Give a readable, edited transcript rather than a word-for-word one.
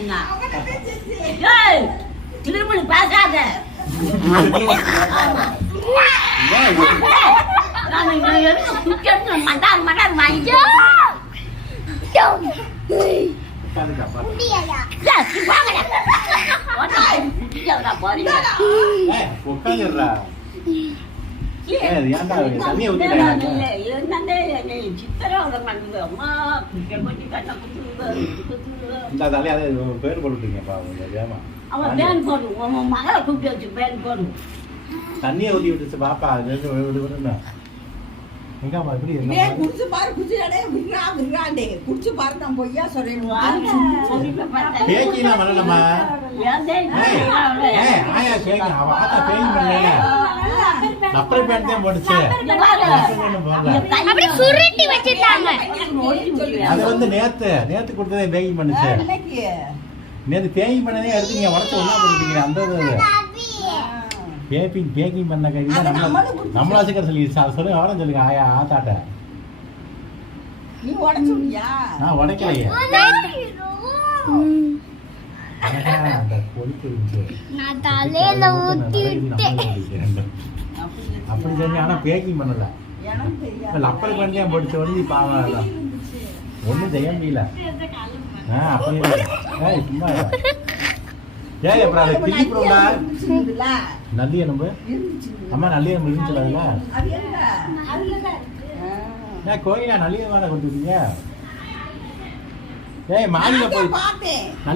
என்ன ஏய் திரும்ப பேசாத நான் இங்க எதுக்கு குக்கெட்டு மண்டார் வாங்கிட்டு தண்ணியை ஊத்தி விட்டுச்சு பாப்பா எங்கம்மா இப்படி குடிச்சு பாரு குடிச்சு பாரு நான் பொய்யா சொல்றேன் பேக்கினா பண்ணலம்மா ஆயா கேக்க அவ ஆத்தா பேக்கிங் பண்ணல அப்புறம் பேண்ட் தான் போடுச்சு அப்படி சுருட்டி வச்சிட்டாங்க அது வந்து நேத்து கொடுத்ததே பேக்கிங் பண்ணுச்சு நேத்து பேக்கிங் பண்ணதே எடுத்து நீங்க உடச்சு ஒண்ணா போட்டுட்டீங்க அந்த பேக்கிங் பண்ண கை நம்மளா சீக்கிரம் சொல்லி சொல்லுங்க அவரும் சொல்லுங்க ஆயா ஆத்தாட்ட நீ உடைச்சுடியா நான் உடைக்கலையே அந்த கொழுப்பு நான் தலையில ஊத்தி விட்டேன் அப்படி செஞ்சு ஆனா பேக்கிங் பண்ணல அப்படி பண்ணி போட்டு வந்து பாவம் ஒண்ணும் செய்ய முடியல அப்படி சும்மா ஏய் அப்புறம் அதை கிள்ளிப்புறோம்டா நல்லி எலும்பு அம்மா நல்லி எலும்பு இருந்துச்சுல ஏன் கோயிலா நல்லி எலும்பு கொடுத்துருக்கீங்க ஏய் மாடியில போய்